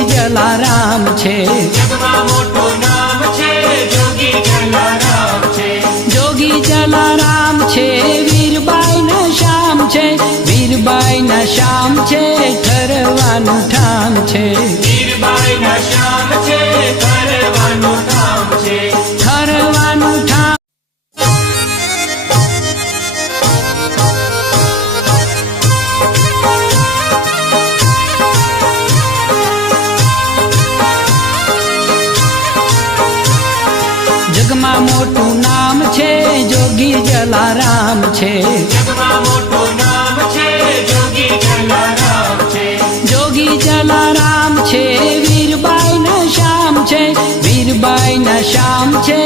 જોગી જલારામ છે। જગમાં મોટું નામ છે જોગી જલારામ છે। જોગી જલારામ છે વીરબાઈ ના શ્યામ છે। વીરબાઈ ના શ્યામ છે ઠરવાનું ઠામ છે। વીરબાઈ ના શ્યામ છે ઠરવાનું ઠામ છે। ઠરવાનું ઠામ। જગમાં મોટું નામ છે જોગી જલારામ છે। જગમાં મોટું નામ છે જોગી જલારામ છે। જોગી જલારામ છે વીરબાઈ ના શ્યામ છે। વીરબાઈ ના શ્યામ છે